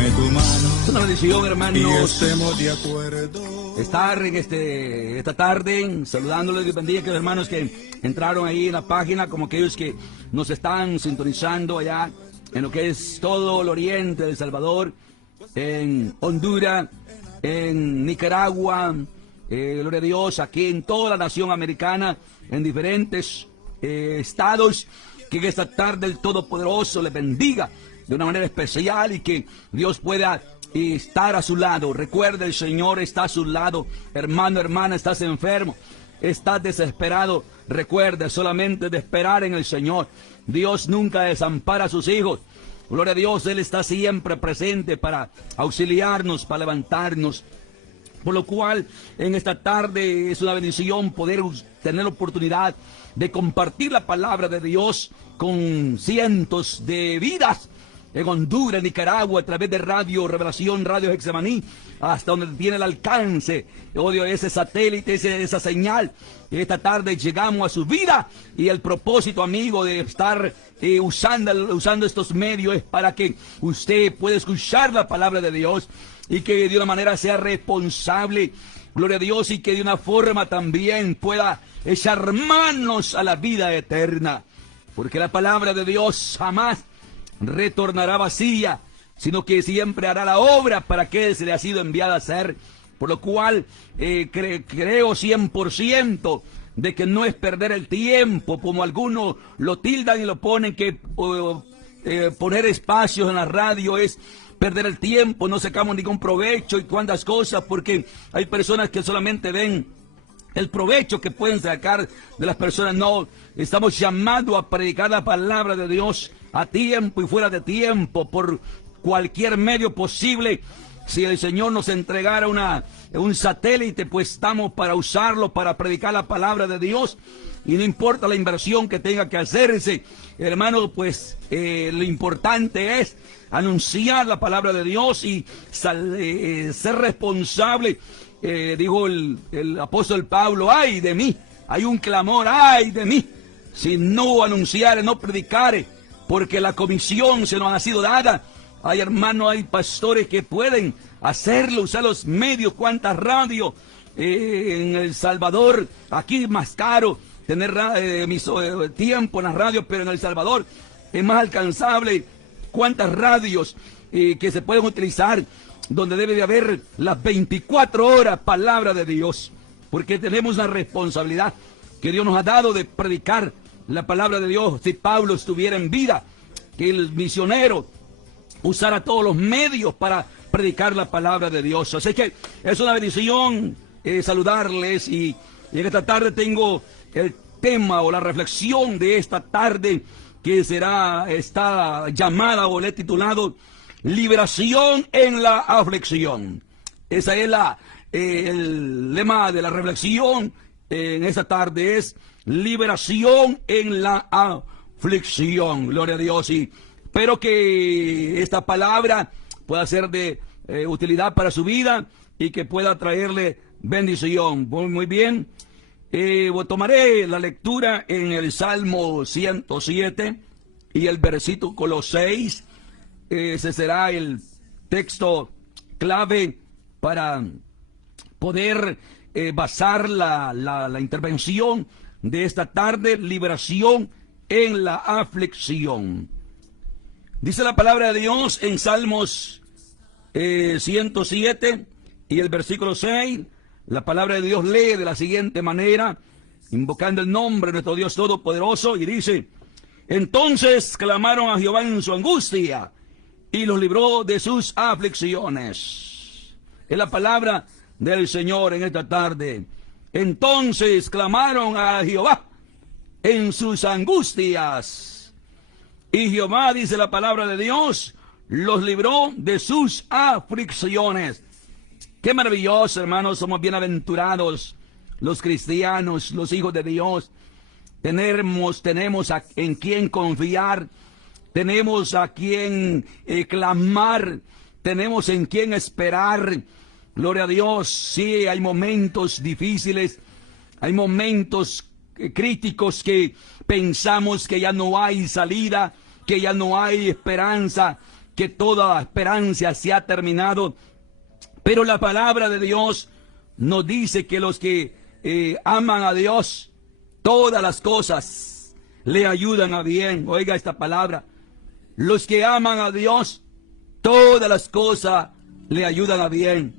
Es una bendición, hermanos, y estemos de acuerdo. estar en esta tarde saludándoles. Dios bendiga a los hermanos que entraron ahí en la página, como aquellos que nos están sintonizando allá en lo que es todo el oriente de El Salvador, en Honduras, en Nicaragua, gloria a Dios, aquí en toda la nación americana, en diferentes estados. Que en esta tarde el Todopoderoso les bendiga de una manera especial y que Dios pueda estar a su lado. Recuerde, el Señor está a su lado. Hermano, hermana, estás enfermo, estás desesperado. Recuerde solamente de esperar en el Señor. Dios nunca desampara a sus hijos. Gloria a Dios, Él está siempre presente para auxiliarnos, para levantarnos. Por lo cual, en esta tarde es una bendición poder tener la oportunidad de compartir la palabra de Dios con cientos de vidas en Honduras, Nicaragua, a través de Radio Revelación, Radio Getsemaní, hasta donde tiene el alcance, odio, ese satélite, esa señal. Esta tarde llegamos a su vida y el propósito, amigo, de estar usando estos medios es para que usted pueda escuchar la palabra de Dios y que de una manera sea responsable, gloria a Dios, y que de una forma también pueda echar manos a la vida eterna. Porque la palabra de Dios jamás retornará vacía, sino que siempre hará la obra para que se le ha sido enviada a hacer. Por lo cual creo 100% de que no es perder el tiempo, como algunos lo tildan y lo ponen, que poner espacios en la radio es perder el tiempo, no sacamos ningún provecho y cuantas cosas, porque hay personas que solamente ven el provecho que pueden sacar de las personas. No, estamos llamados a predicar la palabra de Dios a tiempo y fuera de tiempo, por cualquier medio posible. Si el Señor nos entregara un satélite, pues estamos para usarlo, para predicar la palabra de Dios. Y no importa la inversión que tenga que hacerse, hermano, pues lo importante es anunciar la palabra de Dios y ser responsable. Dijo el apóstol Pablo: ay de mí, hay un clamor, ay de mí, si no anunciare, no predicare, porque la comisión se nos ha sido dada. Hay hermanos, hay pastores que pueden hacerlo, usar los medios, cuántas radios en El Salvador. Aquí es más caro tener tiempo en las radios, pero en El Salvador es más alcanzable. Cuántas radios que se pueden utilizar, donde debe de haber las 24 horas palabra de Dios, porque tenemos la responsabilidad que Dios nos ha dado de predicar la palabra de Dios. Si Pablo estuviera en vida, que el misionero usara todos los medios para predicar la palabra de Dios. Así que es una bendición saludarles, y en esta tarde tengo el tema o la reflexión de esta tarde, que será esta llamada, o le he titulado liberación en la aflicción. Ese es el lema de la reflexión en esta tarde, es liberación en la aflicción. Gloria a Dios, y espero que esta palabra pueda ser de utilidad para su vida y que pueda traerle bendición. Muy bien. Tomaré la lectura en el Salmo 107 y el versículo 6. Ese será el texto clave para poder basar la intervención de esta tarde: liberación en la aflicción. Dice la palabra de Dios en Salmos 107 y el versículo 6. La palabra de Dios lee de la siguiente manera, invocando el nombre de nuestro Dios Todopoderoso, y dice: entonces clamaron a Jehová en su angustia, y los libró de sus aflicciones. Es la palabra del Señor en esta tarde. Entonces clamaron a Jehová en sus angustias, y Jehová, dice la palabra de Dios, los libró de sus aflicciones. Qué maravilloso, hermanos. Somos bienaventurados los cristianos, los hijos de Dios. Tenemos en quien confiar, tenemos a quien clamar, tenemos en quien esperar. Gloria a Dios. Sí, hay momentos difíciles, hay momentos críticos que pensamos que ya no hay salida, que ya no hay esperanza, que toda esperanza se ha terminado. Pero la palabra de Dios nos dice que los que aman a Dios, todas las cosas le ayudan a bien. Oiga esta palabra. Los que aman a Dios, todas las cosas le ayudan a bien.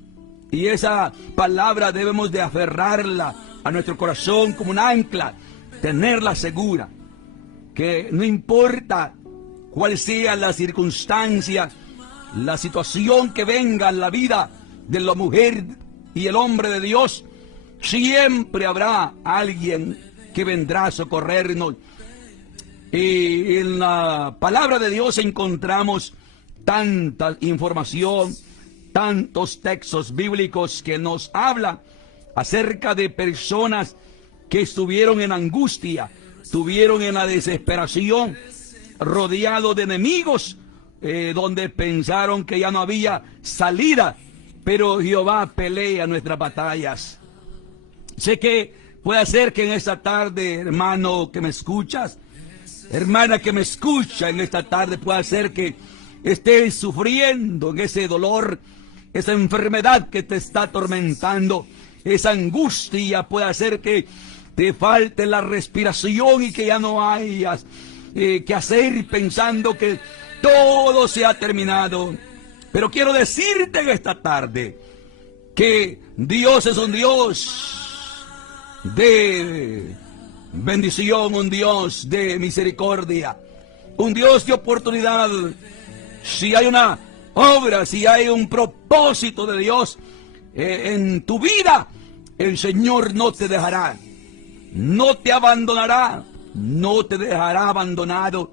Y esa palabra debemos de aferrarla a nuestro corazón como un ancla, tenerla segura. Que no importa cuál sea la circunstancia, la situación que venga en la vida de la mujer y el hombre de Dios, siempre habrá alguien que vendrá a socorrernos. Y en la palabra de Dios encontramos tanta información, tantos textos bíblicos que nos hablan acerca de personas que estuvieron en angustia, estuvieron en la desesperación, rodeados de enemigos, donde pensaron que ya no había salida, pero Jehová pelea nuestras batallas. Sé que puede ser que en esta tarde, hermano que me escuchas, hermana que me escucha en esta tarde, puede ser que estés sufriendo en ese dolor, esa enfermedad que te está atormentando, esa angustia. Puede hacer que te falte la respiración y que ya no hayas que hacer, pensando que todo se ha terminado. Pero quiero decirte en esta tarde que Dios es un Dios de bendición, un Dios de misericordia, un Dios de oportunidad. Si hay una obra, si hay un propósito de Dios en tu vida, el Señor no te dejará, no te abandonará, no te dejará abandonado.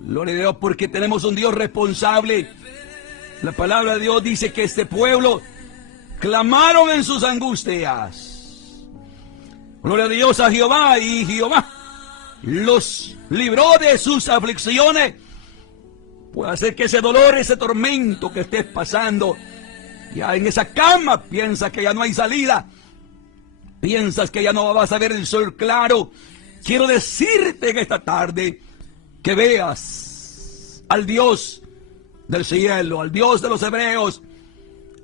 Gloria a Dios, porque tenemos un Dios responsable. La palabra de Dios dice que este pueblo clamaron en sus angustias. Gloria a Dios, a Jehová, y Jehová los libró de sus aflicciones. Puede ser que ese dolor, ese tormento que estés pasando, ya en esa cama, piensas que ya no hay salida, piensas que ya no vas a ver el sol claro. Quiero decirte en esta tarde que veas al Dios del cielo, al Dios de los hebreos,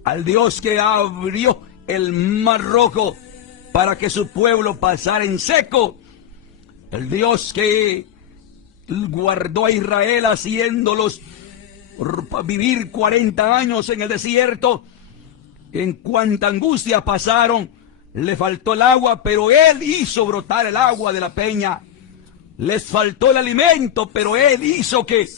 al Dios que abrió el mar rojo para que su pueblo pasara en seco, el Dios que guardó a Israel haciéndolos vivir 40 años en el desierto. En cuanta angustia pasaron, le faltó el agua, pero Él hizo brotar el agua de la peña. Les faltó el alimento, pero Él hizo que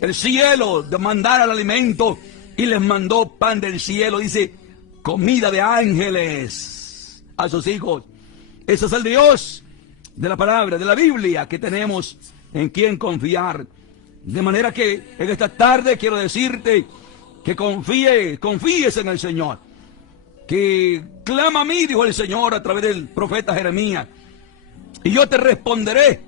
el cielo mandara el alimento y les mandó pan del cielo. Dice, comida de ángeles a sus hijos. Ese es el Dios de la palabra, de la Biblia, que tenemos en quien confiar. De manera que en esta tarde quiero decirte que confíes en el Señor. Que clama a mí, dijo el Señor a través del profeta Jeremías, y yo te responderé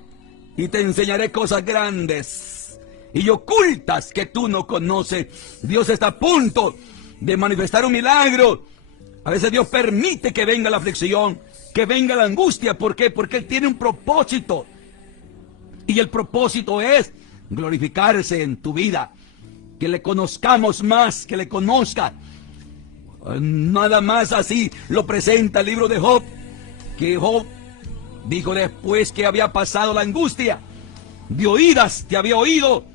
y te enseñaré cosas grandes y ocultas que tú no conoces. Dios está a punto de manifestar un milagro. A veces Dios permite que venga la aflicción, que venga la angustia. ¿Por qué? Porque Él tiene un propósito. Y el propósito es glorificarse en tu vida. Que le conozcamos más, que le conozca. Nada más así lo presenta el libro de Job. Que Job dijo después que había pasado la angustia: de oídas te había oído,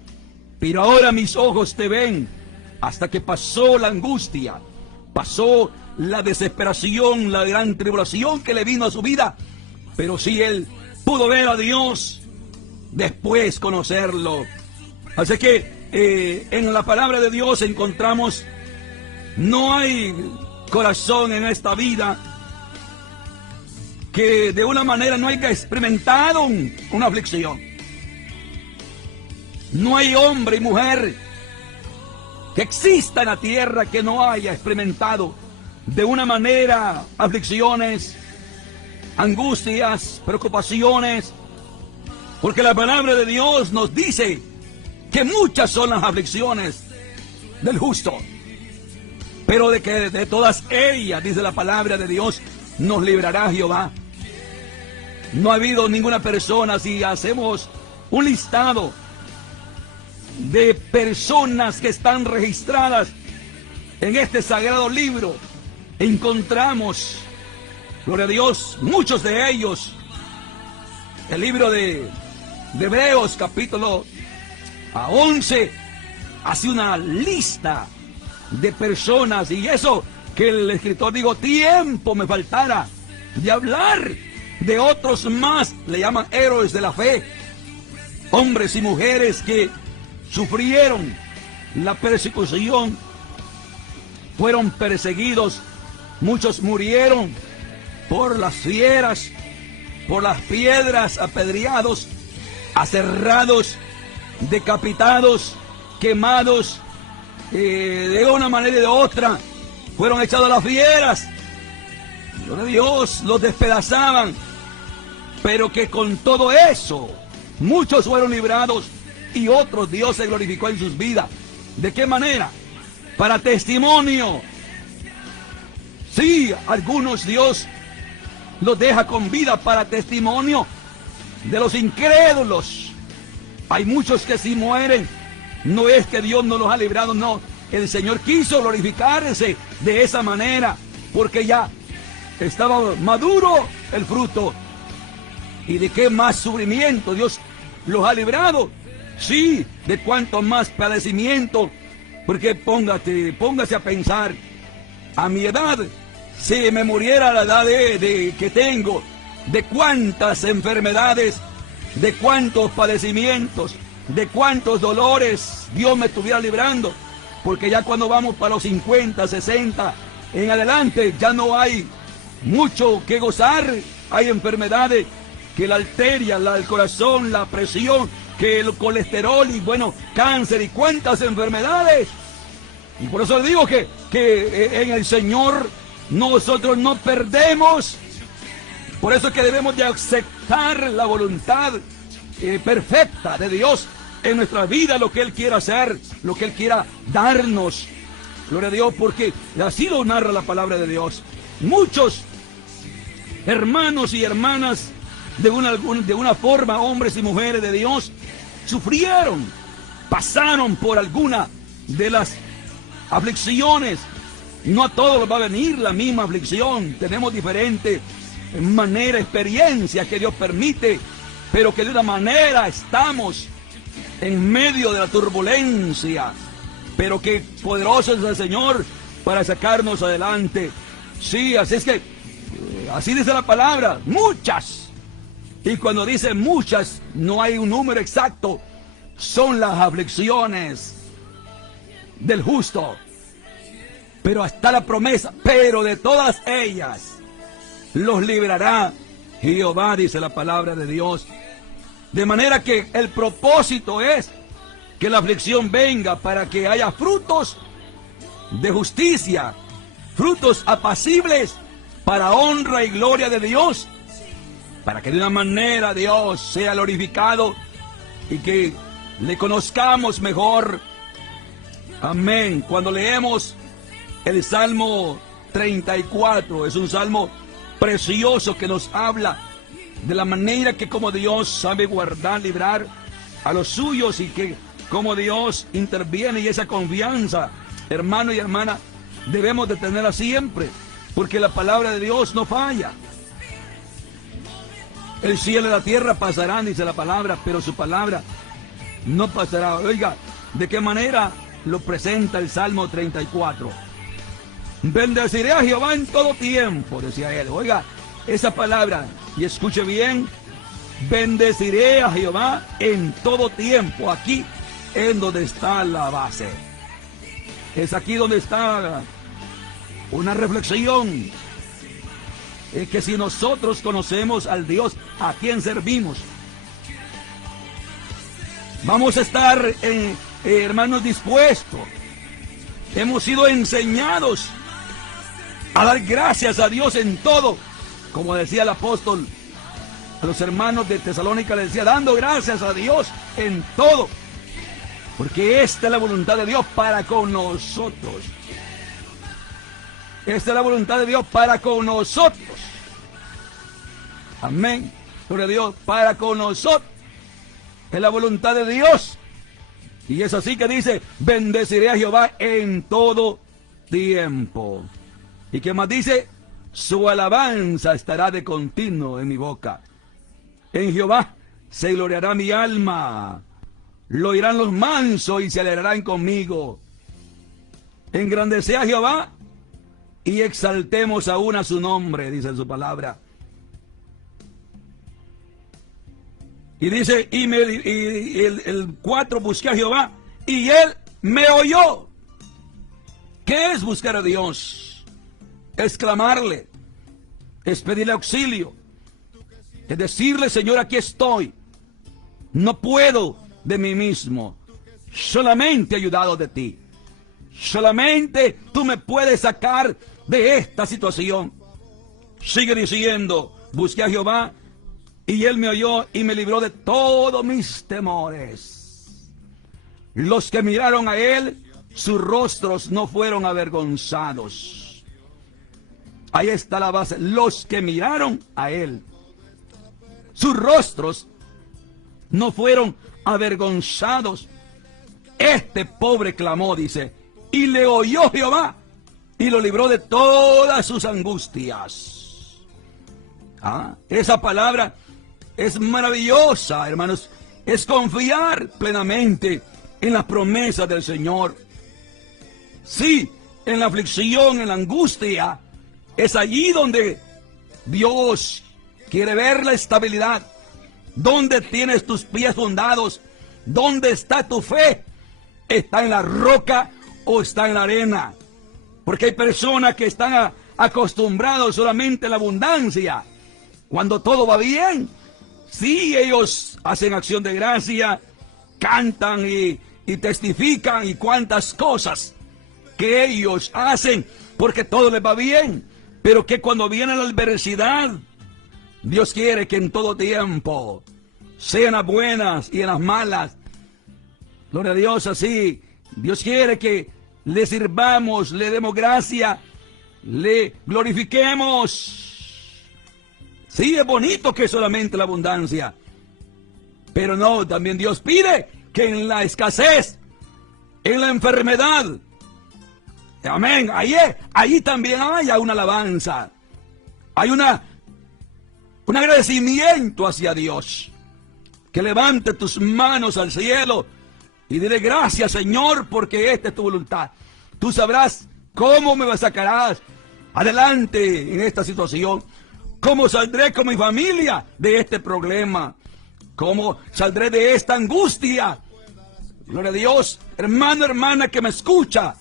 pero ahora mis ojos te ven. Hasta que pasó la angustia, pasó la desesperación, la gran tribulación que le vino a su vida. Pero sí, él pudo ver a Dios, después conocerlo. Así que en la palabra de Dios encontramos: no hay corazón en esta vida que de una manera no haya experimentado una aflicción. No hay hombre y mujer que exista en la tierra que no haya experimentado de una manera aflicciones, angustias, preocupaciones. Porque la palabra de Dios nos dice que muchas son las aflicciones del justo, pero de que de todas ellas, dice la palabra de Dios, nos librará Jehová. No ha habido ninguna persona, si hacemos un listado de personas que están registradas en este sagrado libro. Encontramos, gloria a Dios, muchos de ellos. El libro de Hebreos, capítulo 11, hace una lista de personas, y eso que el escritor dijo, tiempo me faltara de hablar de otros más, le llaman héroes de la fe, hombres y mujeres que sufrieron la persecución, fueron perseguidos, muchos murieron por las fieras, por las piedras, apedreados, aserrados, decapitados, quemados, de una manera y de otra, fueron echados a las fieras. Gloria a Dios, los despedazaban, pero que con todo eso, muchos fueron librados y otros Dios se glorificó en sus vidas. ¿De qué manera? Para testimonio. Sí, algunos Dios los deja con vida para testimonio de los incrédulos. Hay muchos que sí mueren. No es que Dios no los ha librado, no. El Señor quiso glorificarse de esa manera, porque ya estaba maduro el fruto. ¿Y de qué más sufrimiento Dios los ha librado? Sí, de cuánto más padecimiento. Porque póngase a pensar, a mi edad, si me muriera a la edad que tengo, de cuántas enfermedades, de cuántos padecimientos, de cuántos dolores Dios me estuviera librando. Porque ya cuando vamos para los 50, 60 en adelante, ya no hay mucho que gozar. Hay enfermedades que la arteria, el corazón, la presión, que el colesterol y bueno, cáncer y cuántas enfermedades. Y por eso le digo que en el Señor nosotros no perdemos. Por eso es que debemos de aceptar la voluntad perfecta de Dios en nuestra vida, lo que Él quiera hacer, lo que Él quiera darnos. Gloria a Dios, porque así lo narra la palabra de Dios. Muchos hermanos y hermanas de una forma, hombres y mujeres de Dios, sufrieron, pasaron por alguna de las aflicciones. No a todos les va a venir la misma aflicción. Tenemos diferentes maneras, experiencias que Dios permite, pero que de una manera estamos en medio de la turbulencia, pero que poderoso es el Señor para sacarnos adelante. Sí, así es que, así dice la palabra, muchas. Y cuando dice muchas, no hay un número exacto, son las aflicciones del justo. Pero está la promesa, pero de todas ellas los librará Jehová, dice la palabra de Dios. De manera que el propósito es que la aflicción venga para que haya frutos de justicia, frutos apacibles para honra y gloria de Dios, para que de una manera Dios sea glorificado y que le conozcamos mejor. Amén. Cuando leemos el Salmo 34, es un salmo precioso que nos habla de la manera que como Dios sabe guardar, librar a los suyos y que como Dios interviene, y esa confianza, hermano y hermana, debemos de tenerla siempre, porque la palabra de Dios no falla. El cielo y la tierra pasarán, dice la palabra, pero su palabra no pasará. Oiga, ¿de qué manera lo presenta el Salmo 34? Bendeciré a Jehová en todo tiempo, decía él. Oiga, esa palabra, y escuche bien, bendeciré a Jehová en todo tiempo. Aquí es donde está la base. Es aquí donde está una reflexión. Es que si nosotros conocemos al Dios a quien servimos, vamos a estar, hermanos, dispuestos. Hemos sido enseñados a dar gracias a Dios en todo. Como decía el apóstol a los hermanos de Tesalónica, le decía, dando gracias a Dios en todo. Porque esta es la voluntad de Dios para con nosotros. Esta es la voluntad de Dios para con nosotros. Amén. Gloria a Dios, para con nosotros. Es la voluntad de Dios Y es así que dice, bendeciré a Jehová en todo tiempo. ¿Y qué más dice? Su alabanza estará de continuo en mi boca. En Jehová se gloriará mi alma. Lo oirán los mansos y se alegrarán conmigo. Engrandece a Jehová y exaltemos aún a su nombre, dice su palabra. Y dice, el 4, busqué a Jehová y él me oyó. ¿Qué es buscar a Dios? Es clamarle, es pedirle auxilio, es decirle, Señor, aquí estoy. No puedo de mí mismo, solamente ayudado de ti. Solamente tú me puedes sacar de esta situación. Sigue diciendo, busqué a Jehová y él me oyó y me libró de todos mis temores. Los que miraron a él, sus rostros no fueron avergonzados. Ahí está la base. Los que miraron a él, sus rostros no fueron avergonzados. Este pobre clamó, dice, y le oyó Jehová y lo libró de todas sus angustias. Esa palabra es maravillosa, hermanos. Es confiar plenamente en las promesas del Señor. Sí, en la aflicción, en la angustia, es allí donde Dios quiere ver la estabilidad. ¿Dónde tienes tus pies fundados? ¿Dónde está tu fe? ¿Está en la roca o está en la arena? Porque hay personas que están acostumbrados solamente a la abundancia. Cuando todo va bien, sí, ellos hacen acción de gracia, cantan y testifican y cuantas cosas que ellos hacen porque todo les va bien. Pero que cuando viene la adversidad, Dios quiere que en todo tiempo, sean las buenas y en las malas, gloria a Dios, así, Dios quiere que le sirvamos, le demos gracia, le glorifiquemos. Sí, es bonito que solamente la abundancia, pero no, también Dios pide que en la escasez, en la enfermedad, amén, ahí también haya una alabanza, hay un agradecimiento hacia Dios. Que levante tus manos al cielo y dile gracias, Señor, porque esta es tu voluntad. Tú sabrás cómo me sacarás adelante en esta situación, cómo saldré con mi familia de este problema, cómo saldré de esta angustia. Gloria a Dios, hermano, hermana que me escucha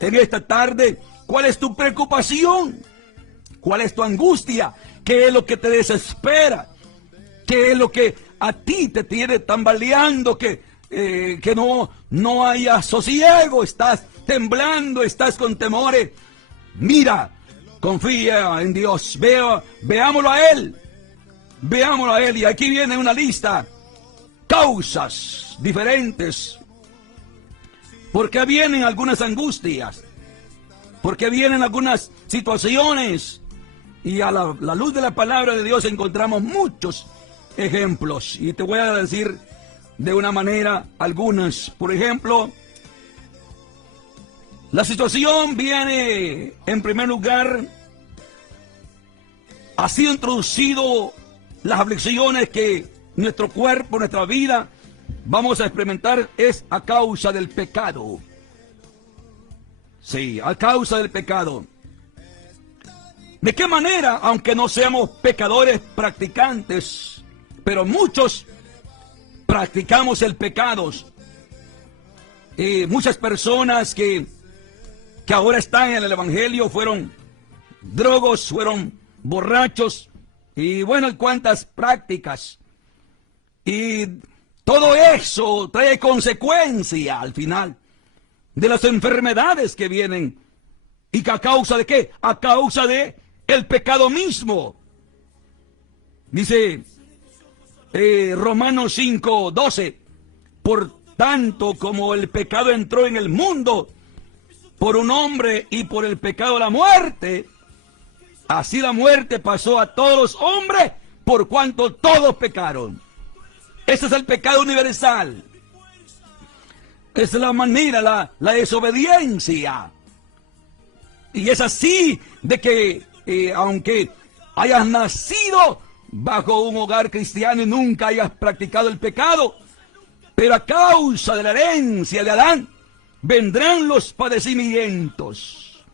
en esta tarde, ¿cuál es tu preocupación? ¿Cuál es tu angustia? ¿Qué es lo que te desespera? ¿Qué es lo que a ti te tiene tambaleando? Que no haya sosiego, estás temblando, estás con temores. Mira, confía en Dios, veámoslo a Él. Veámoslo a Él. Y aquí viene una lista. Causas diferentes. ¿Por qué vienen algunas angustias? ¿Por qué vienen algunas situaciones? Y a la luz de la palabra de Dios encontramos muchos ejemplos. Y te voy a decir de una manera algunas. Por ejemplo, la situación viene, en primer lugar, ha sido introducido las aflicciones que nuestro cuerpo, nuestra vida, vamos a experimentar, es a causa del pecado. Sí, a causa del pecado. ¿De qué manera? Aunque no seamos pecadores practicantes, pero muchos practicamos el pecado. Muchas personas que ahora están en el Evangelio fueron drogos, fueron borrachos, y bueno, cuántas prácticas. Y todo eso trae consecuencia al final de las enfermedades que vienen. ¿Y que a causa de qué? A causa de el pecado mismo. Dice Romanos 5:12, por tanto como el pecado entró en el mundo por un hombre y por el pecado la muerte, así la muerte pasó a todos los hombres por cuanto todos pecaron. Ese es el pecado universal. Es la manera, la desobediencia. Y es así de que, aunque hayas nacido bajo un hogar cristiano y nunca hayas practicado el pecado, pero a causa de la herencia de Adán, vendrán los padecimientos,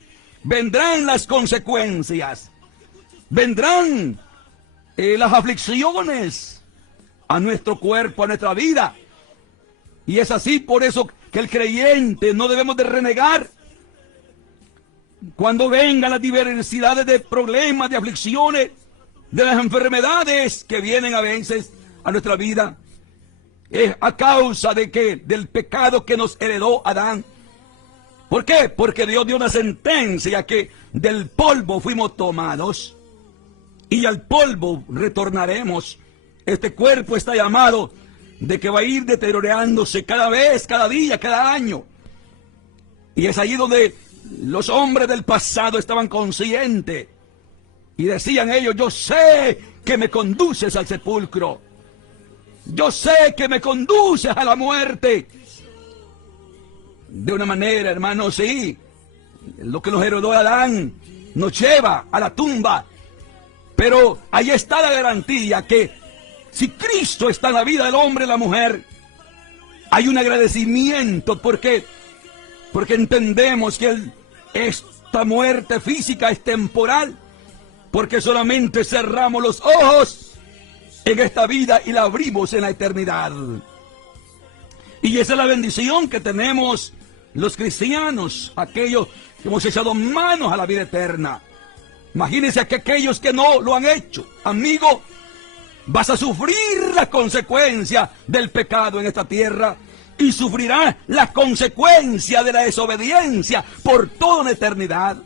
vendrán las consecuencias, vendrán las aflicciones a nuestro cuerpo, a nuestra vida. Y es así por eso que el creyente no debemos de renegar cuando vengan las diversidades de problemas, de aflicciones, de las enfermedades que vienen a veces a nuestra vida. Es a causa de que del pecado que nos heredó Adán. ¿Por qué? Porque Dios dio una sentencia que del polvo fuimos tomados y al polvo retornaremos. Este cuerpo está llamado de que va a ir deteriorándose cada vez, cada día, cada año. Y es allí donde los hombres del pasado estaban conscientes y decían ellos: yo sé que me conduces al sepulcro, yo sé que me conduces a la muerte. De una manera, hermanos, sí, lo que nos heredó Adán nos lleva a la tumba, pero ahí está la garantía que si Cristo está en la vida del hombre y la mujer, hay un agradecimiento. ¿Por qué? Porque entendemos que esta muerte física es temporal, porque solamente cerramos los ojos en esta vida y la abrimos en la eternidad. Y esa es la bendición que tenemos los cristianos, aquellos que hemos echado manos a la vida eterna. Imagínense que aquellos que no lo han hecho, amigo, vas a sufrir la consecuencia del pecado en esta tierra y sufrirás la consecuencia de la desobediencia por toda una eternidad.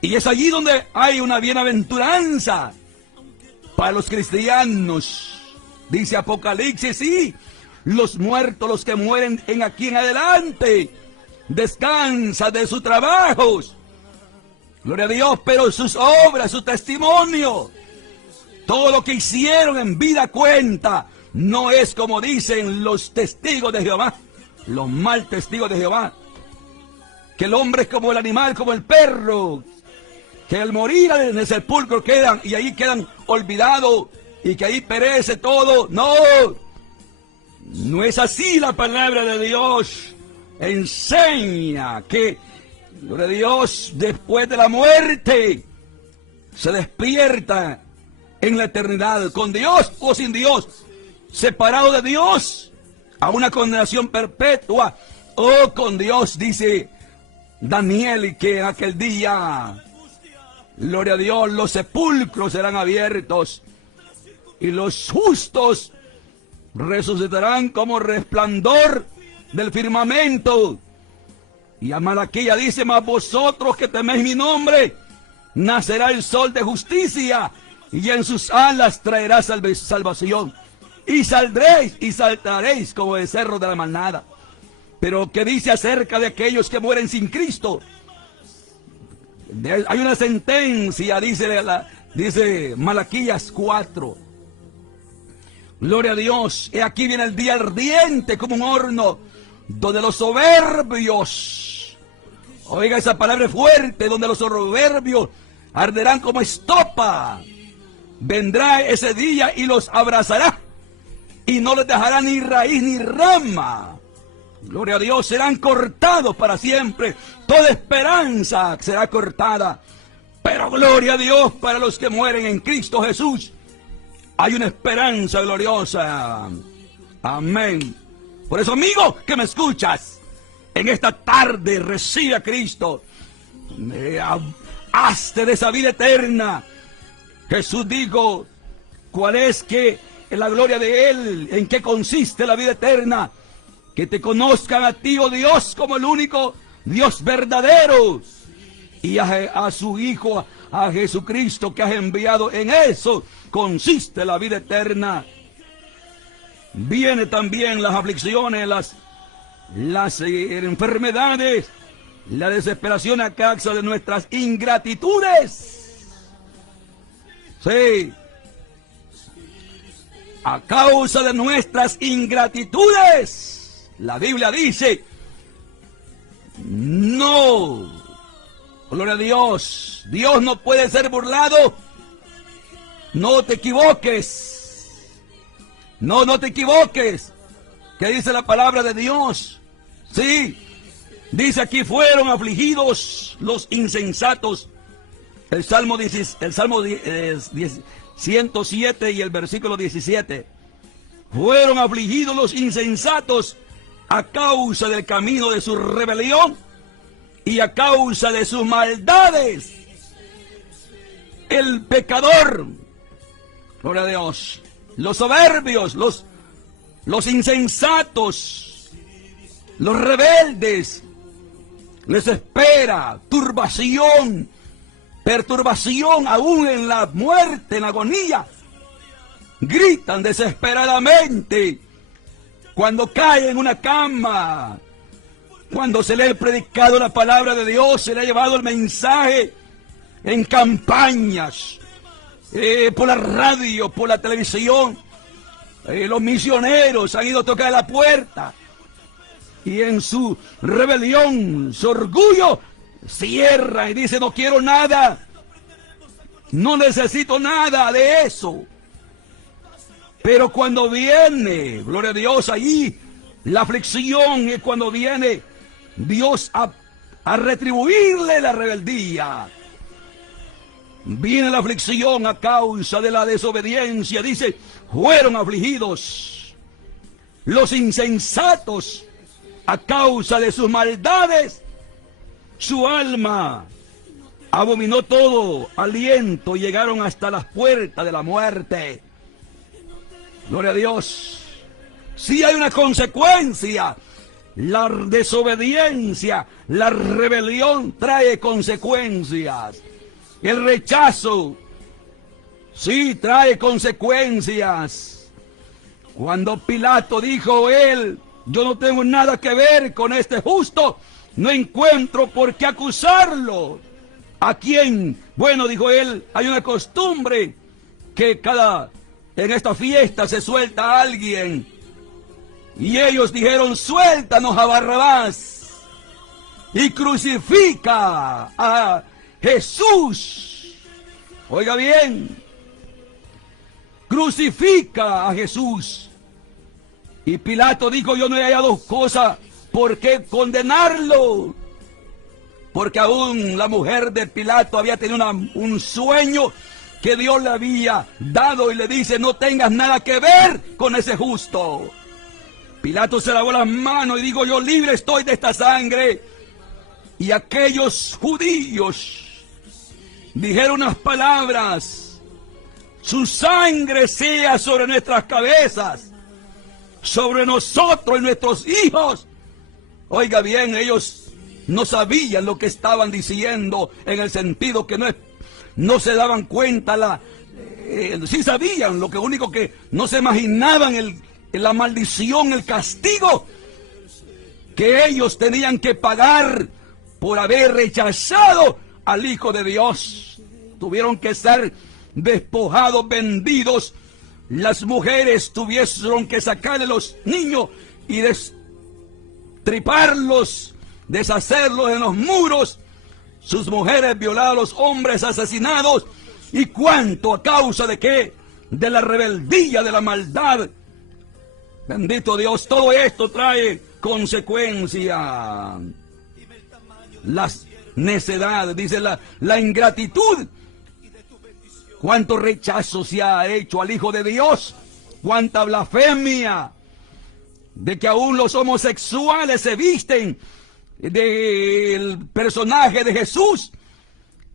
Y es allí donde hay una bienaventuranza para los cristianos. Dice Apocalipsis, sí, los muertos, los que mueren en aquí en adelante, descansan de sus trabajos. Gloria a Dios, pero sus obras, su testimonio, todo lo que hicieron en vida cuenta. No es como dicen los testigos de Jehová, los mal testigos de Jehová, que el hombre es como el animal, como el perro, que al morir en el sepulcro quedan y ahí quedan olvidados y que ahí perece todo. No, no es así. La palabra de Dios enseña que, gloria a Dios, después de la muerte se despierta en la eternidad, con Dios o sin Dios, separado de Dios, a una condenación perpetua, o con Dios. Dice Daniel, y que en aquel día, gloria a Dios, los sepulcros serán abiertos y los justos resucitarán como resplandor del firmamento. Y a Malaquía dice: mas vosotros que teméis mi nombre, nacerá el sol de justicia, y en sus alas traerá salvación. Y saldréis y saltaréis como becerros de la manada. Pero ¿qué dice acerca de aquellos que mueren sin Cristo? Hay una sentencia, dice Malaquías 4. Gloria a Dios. He aquí viene el día ardiente como un horno, donde los soberbios, oiga esa palabra fuerte, donde los soberbios arderán como estopa. Vendrá ese día y los abrazará, y no les dejará ni raíz ni rama. Gloria a Dios, serán cortados para siempre. Toda esperanza será cortada. Pero gloria a Dios, para los que mueren en Cristo Jesús, hay una esperanza gloriosa. Amén. Por eso, amigo que me escuchas, en esta tarde recibe a Cristo. Hazte de esa vida eterna. Jesús dijo, ¿cuál es que la gloria de Él? ¿En qué consiste la vida eterna? Que te conozcan a ti, oh Dios, como el único Dios verdadero, y a su Hijo, a Jesucristo, que has enviado. En eso consiste la vida eterna. Viene también las aflicciones, las enfermedades, la desesperación a causa de nuestras ingratitudes. Sí, a causa de nuestras ingratitudes. La Biblia dice, no, gloria a Dios, Dios no puede ser burlado. No te equivoques, no te equivoques. ¿Qué dice la palabra de Dios? Sí, dice aquí, fueron afligidos los insensatos. El Salmo 107 y el versículo 17. Fueron afligidos los insensatos a causa del camino de su rebelión y a causa de sus maldades. El pecador, gloria a Dios, los soberbios, los insensatos, los rebeldes, les espera turbación, perturbación, aún en la muerte, en la agonía. Gritan desesperadamente cuando caen en una cama, cuando se le ha predicado la palabra de Dios, se le ha llevado el mensaje en campañas, por la radio, por la televisión. Los misioneros han ido a tocar la puerta y en su rebelión, su orgullo, cierra y dice, no quiero nada, no necesito nada de eso. Pero cuando viene, gloria a Dios, ahí la aflicción es cuando viene Dios a retribuirle la rebeldía. Viene la aflicción a causa de la desobediencia. Dice, fueron afligidos los insensatos a causa de sus maldades. Su alma abominó todo aliento y llegaron hasta las puertas de la muerte. Gloria a Dios. Sí hay una consecuencia. La desobediencia, la rebelión trae consecuencias. El rechazo, sí, trae consecuencias. Cuando Pilato dijo él, yo no tengo nada que ver con este justo, no encuentro por qué acusarlo. ¿A quién? Bueno, dijo él, hay una costumbre que en esta fiesta se suelta a alguien. Y ellos dijeron, suéltanos a Barrabás y crucifica a Jesús. Oiga bien, crucifica a Jesús. Y Pilato dijo, yo no he hallado cosa por qué condenarlo. Porque aún la mujer de Pilato había tenido un sueño que Dios le había dado y le dice, no tengas nada que ver con ese justo. Pilato se lavó las manos y dijo, yo libre estoy de esta sangre. Y aquellos judíos dijeron unas palabras, su sangre sea sobre nuestras cabezas, sobre nosotros y nuestros hijos. Oiga bien, ellos no sabían lo que estaban diciendo, en el sentido que no se daban cuenta, sí sabían, lo que único que no se imaginaban la maldición, el castigo que ellos tenían que pagar por haber rechazado al Hijo de Dios. Tuvieron que ser despojados, vendidos. Las mujeres tuvieron que sacarle los niños y destriparlos, deshacerlos en los muros. Sus mujeres violadas, los hombres asesinados. ¿Y cuánto a causa de qué? De la rebeldía, de la maldad. Bendito Dios, todo esto trae consecuencia. Las necedades, dice la ingratitud. Cuánto rechazo se ha hecho al Hijo de Dios. Cuánta blasfemia. De que aún los homosexuales se visten del personaje de Jesús,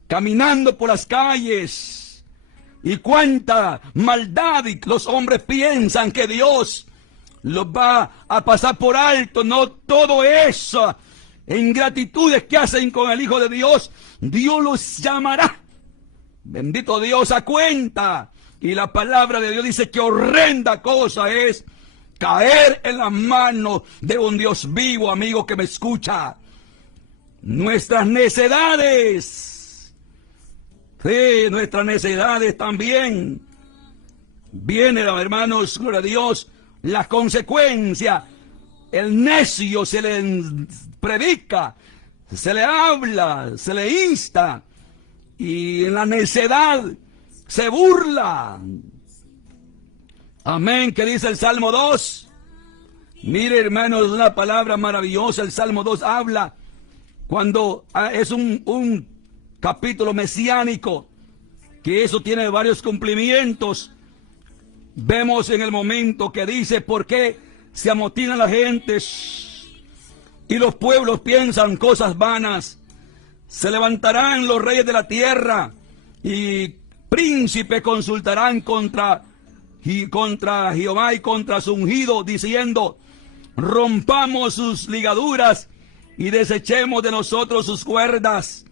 caminando por las calles. Y cuánta maldad, y los hombres piensan que Dios los va a pasar por alto. No, todo eso, ingratitudes que hacen con el Hijo de Dios, Dios los llamará, bendito Dios, a cuenta. Y la palabra de Dios dice que horrenda cosa es caer en las manos de un Dios vivo, amigo que me escucha. Nuestras necedades, sí, nuestras necedades también. Vienen, hermanos, gloria a Dios, las consecuencias el necio se le predica, se le habla, se le insta, y en la necedad se burla. Amén, que dice el Salmo 2. Mire, hermanos, una palabra maravillosa. El Salmo 2 habla cuando es un capítulo mesiánico, que eso tiene varios cumplimientos. Vemos en el momento que dice: ¿por qué se amotinan las gentes y los pueblos piensan cosas vanas? Se levantarán los reyes de la tierra y príncipes consultarán contra Jehová y contra su ungido, diciendo: rompamos sus ligaduras y desechemos de nosotros sus cuerdas.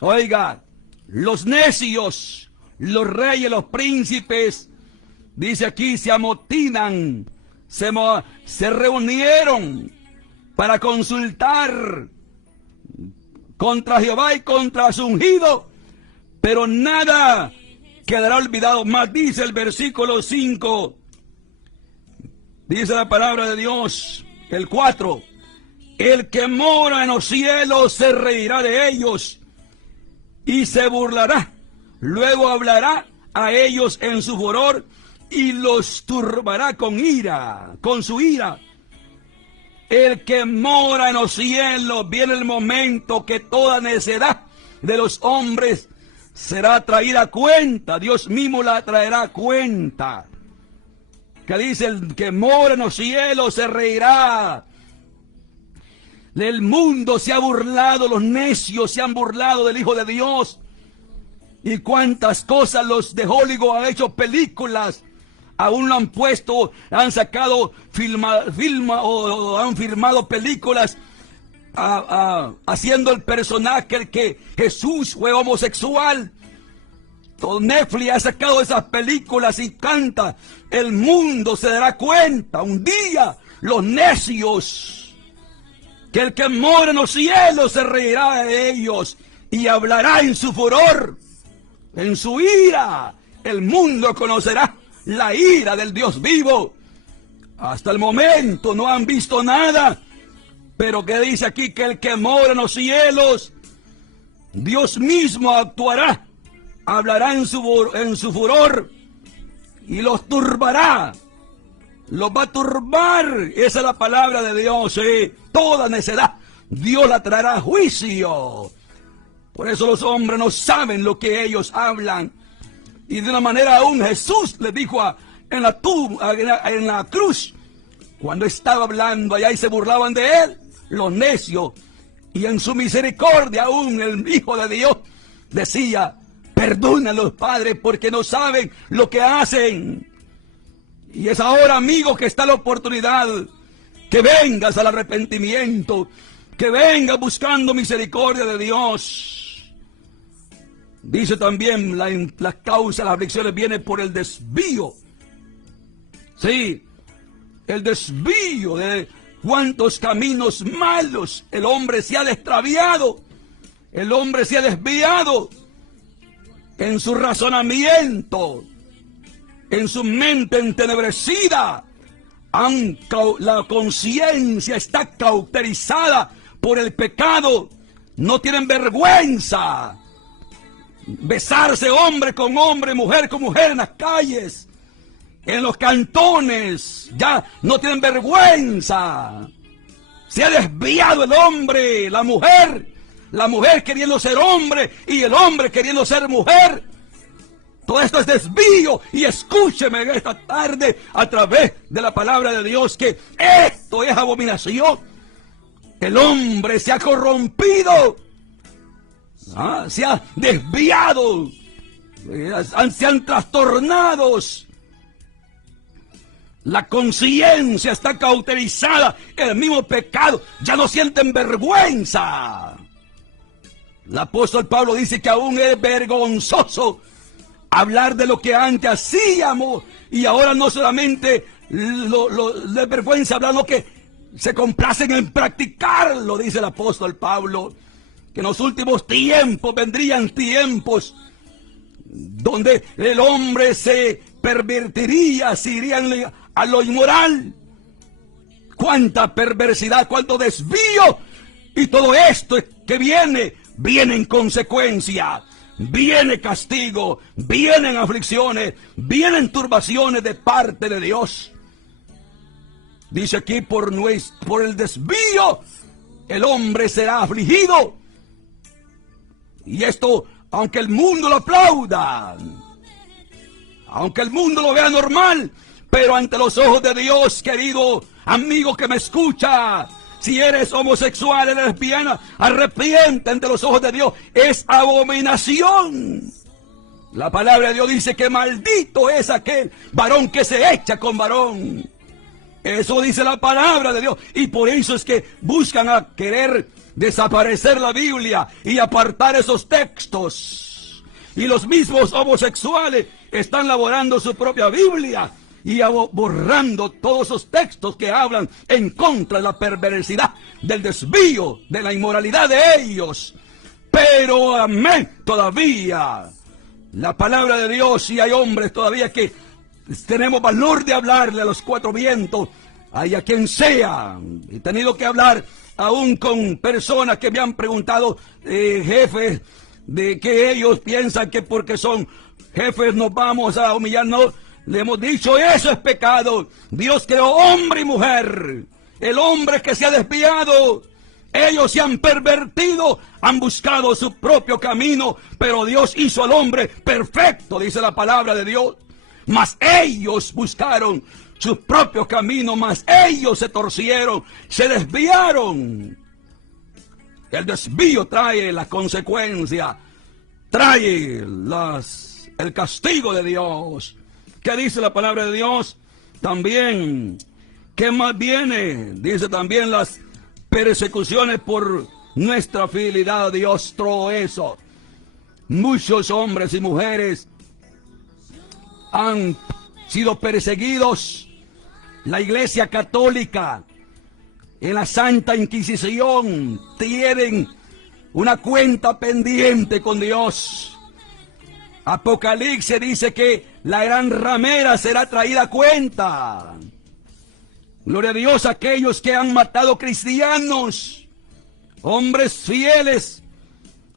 Oiga, los necios, los reyes, los príncipes, dice aquí, se amotinan, se reunieron para consultar contra Jehová y contra su ungido, pero nada quedará olvidado. Más dice el versículo 5, dice la palabra de Dios, el 4, el que mora en los cielos se reirá de ellos y se burlará, luego hablará a ellos en su furor y los turbará con ira, con su ira. El que mora en los cielos, viene el momento que toda necedad de los hombres será traída a cuenta. Dios mismo la traerá a cuenta. Que dice: el que mora en los cielos se reirá. El mundo se ha burlado, los necios se han burlado del Hijo de Dios. Y cuántas cosas los de Hollywood han hecho películas. Aún lo han puesto, han sacado, o han filmado películas haciendo el personaje el que Jesús fue homosexual. Todo Netflix ha sacado esas películas y canta. El mundo se dará cuenta un día, los necios, que el que mora en los cielos se reirá de ellos y hablará en su furor, en su ira. El mundo conocerá la ira del Dios vivo. Hasta el momento no han visto nada, pero que dice aquí que el que mora en los cielos, Dios mismo actuará, hablará en su furor y los turbará, los va a turbar. Esa es la palabra de Dios. Toda necedad Dios la traerá a juicio. Por eso los hombres no saben lo que ellos hablan. Y de una manera aún Jesús le dijo en la cruz, cuando estaba hablando allá y se burlaban de él, los necios, y en su misericordia aún el Hijo de Dios decía: perdónalos, Padre, porque no saben lo que hacen. Y es ahora, amigo, que está la oportunidad que vengas al arrepentimiento, que vengas buscando misericordia de Dios. Dice también, la causa de las aflicciones viene por el desvío. Sí, el desvío de cuántos caminos malos el hombre se ha extraviado. El hombre se ha desviado en su razonamiento, en su mente entenebrecida. La conciencia está cauterizada por el pecado. No tienen vergüenza. Besarse hombre con hombre, mujer con mujer en las calles, en los cantones, ya no tienen vergüenza. Se ha desviado el hombre, la mujer queriendo ser hombre y el hombre queriendo ser mujer. Todo esto es desvío, y escúcheme esta tarde a través de la palabra de Dios que esto es abominación. El hombre se ha corrompido. Se ha desviado, se han trastornado, la conciencia está cauterizada, el mismo pecado, ya no sienten vergüenza. El apóstol Pablo dice que aún es vergonzoso hablar de lo que antes hacíamos, y ahora no solamente de vergüenza hablar lo que se complacen en practicarlo, dice el apóstol Pablo. Que en los últimos tiempos vendrían tiempos donde el hombre se pervertiría, se iría a lo inmoral. cuánta perversidad, cuánto desvío. Y todo esto que viene en consecuencia. Viene castigo, vienen aflicciones, vienen turbaciones de parte de Dios. Dice aquí, por el desvío, el hombre será afligido. Y esto, aunque el mundo lo aplauda, aunque el mundo lo vea normal, pero ante los ojos de Dios, querido amigo que me escucha, si eres homosexual, eres lesbiana, arrepiente ante los ojos de Dios. Es abominación. La palabra de Dios dice que maldito es aquel varón que se echa con varón. Eso dice la palabra de Dios. Y por eso es que buscan a querer desaparecer la Biblia y apartar esos textos. Y los mismos homosexuales están elaborando su propia Biblia y borrando todos esos textos que hablan en contra de la perversidad, del desvío, de la inmoralidad de ellos. Pero amén, todavía la palabra de Dios, y hay hombres todavía que tenemos valor de hablarle a los cuatro vientos, a quien sea. He tenido que hablar aún con personas que me han preguntado, jefes, de que ellos piensan que porque son jefes nos vamos a humillar. No, le hemos dicho, eso es pecado. Dios creó hombre y mujer. El hombre que se ha desviado, ellos se han pervertido, han buscado su propio camino, pero Dios hizo al hombre perfecto, dice la palabra de Dios. Mas ellos buscaron su propio camino, mas ellos se torcieron, se desviaron. El desvío trae la consecuencia, trae el castigo de Dios. ¿Qué dice la palabra de Dios? También, ¿qué más viene? Dice también las persecuciones por nuestra fidelidad a Dios, todo eso. Muchos hombres y mujeres han sido perseguidos. La Iglesia Católica, en la Santa Inquisición, tienen una cuenta pendiente con Dios. Apocalipsis dice que la gran ramera será traída a cuenta. Gloria a Dios, aquellos que han matado cristianos, hombres fieles,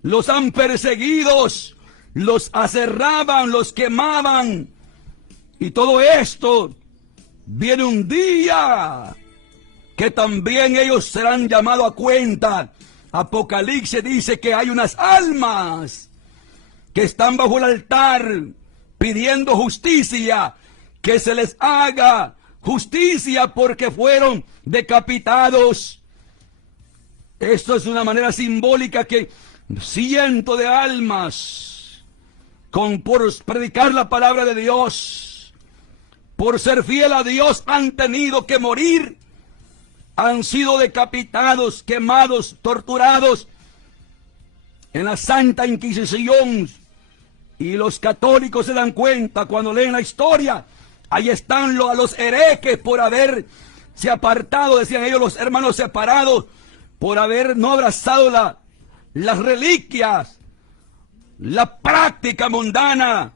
los han perseguido, los aserraban, los quemaban. Y todo esto viene un día que también ellos serán llamados a cuenta. Apocalipsis dice que hay unas almas que están bajo el altar pidiendo justicia, que se les haga justicia porque fueron decapitados. Esto es una manera simbólica que cientos de almas, por predicar la palabra de Dios, por ser fiel a Dios, han tenido que morir, han sido decapitados, quemados, torturados en la Santa Inquisición. Y los católicos se dan cuenta cuando leen la historia. Ahí están a los herejes por haberse apartado, decían ellos, los hermanos separados, por haber no abrazado las reliquias, la práctica mundana,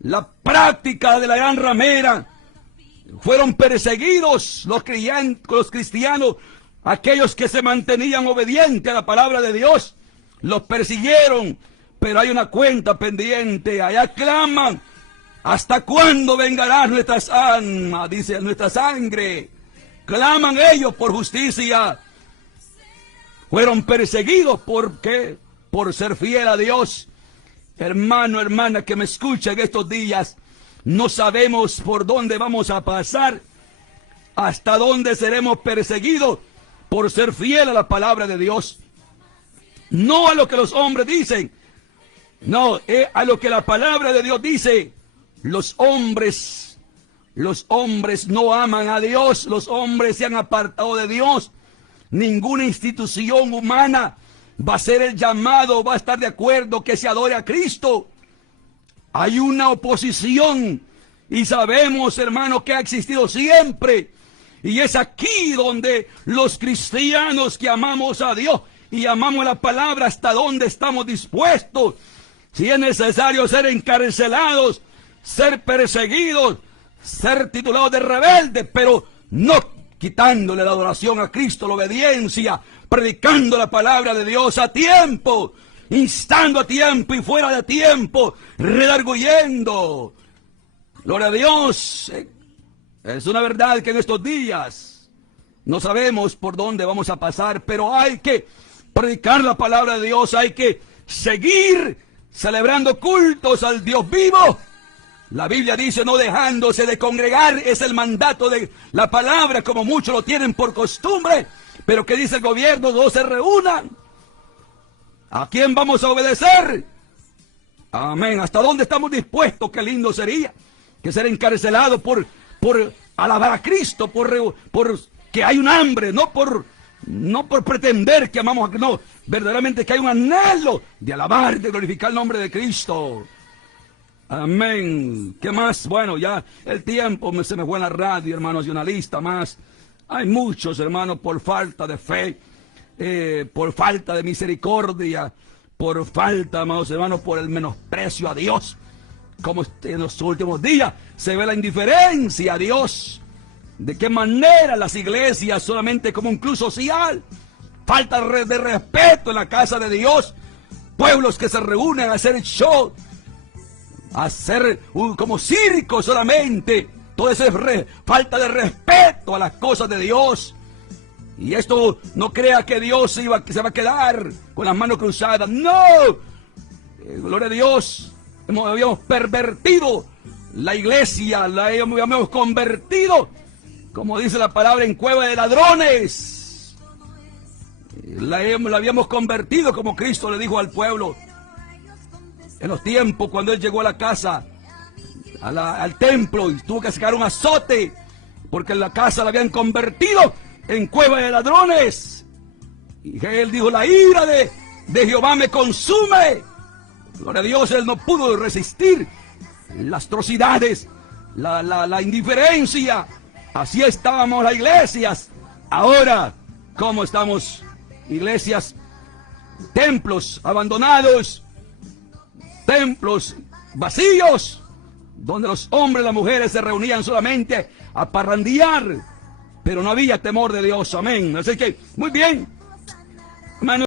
la práctica de la gran ramera. Fueron perseguidos los cristianos, aquellos que se mantenían obedientes a la palabra de Dios. Los persiguieron, pero hay una cuenta pendiente. Allá claman, ¿hasta cuándo vengará nuestras almas? Dice, nuestra sangre. Claman ellos por justicia. Fueron perseguidos, ¿por qué? Por ser fiel a Dios. Hermano, hermana, que me escucha en estos días, no sabemos por dónde vamos a pasar, hasta dónde seremos perseguidos por ser fiel a la palabra de Dios. No a lo que los hombres dicen, no, a lo que la palabra de Dios dice. Los hombres no aman a Dios, los hombres se han apartado de Dios. Ninguna institución humana va a ser el llamado, va a estar de acuerdo que se adore a Cristo. Hay una oposición y sabemos, hermanos, que ha existido siempre. Y es aquí donde los cristianos que amamos a Dios y amamos la palabra, hasta donde estamos dispuestos, si es necesario ser encarcelados, ser perseguidos, ser titulados de rebeldes, pero no quitándole la adoración a Cristo, la obediencia, predicando la palabra de Dios a tiempo, instando a tiempo y fuera de tiempo, redarguyendo. Gloria a Dios. Es una verdad que en estos días no sabemos por dónde vamos a pasar, pero hay que predicar la palabra de Dios, hay que seguir celebrando cultos al Dios vivo. La Biblia dice, no dejándose de congregar, es el mandato de la palabra, como muchos lo tienen por costumbre. Pero ¿qué dice el gobierno? No se reúnan. ¿A quién vamos a obedecer? Amén. ¿Hasta dónde estamos dispuestos? Qué lindo sería que ser encarcelado por alabar a Cristo, por que hay un hambre, no por pretender que amamos a Cristo, no, verdaderamente que hay un anhelo de alabar, de glorificar el nombre de Cristo. Amén. ¿Qué más? Bueno, ya el tiempo se me fue en la radio, hermanos, y una lista más. Hay muchos, hermanos, por falta de fe, por falta de misericordia, por falta, amados hermanos, por el menosprecio a Dios. Como en los últimos días se ve la indiferencia a Dios. ¿De qué manera las iglesias solamente como un club social? Falta de respeto en la casa de Dios. Pueblos que se reúnen a hacer show, a hacer como circo solamente. Todo eso es falta de respeto a las cosas de Dios. Y esto no crea que Dios se va a quedar con las manos cruzadas. ¡No! Gloria a Dios. Habíamos pervertido la iglesia, la habíamos convertido, como dice la palabra, en cueva de ladrones. La habíamos convertido, como Cristo le dijo al pueblo en los tiempos cuando Él llegó a la casa, al templo, y tuvo que sacar un azote, porque en la casa la habían convertido en cueva de ladrones. Y Él dijo, la ira de Jehová me consume. Gloria a Dios, Él no pudo resistir las atrocidades, la indiferencia. Así estábamos las iglesias. Ahora, ¿cómo estamos? Iglesias, templos abandonados, templos vacíos, donde los hombres y las mujeres se reunían solamente a parrandear, pero no había temor de Dios. Amén. Así que, muy bien.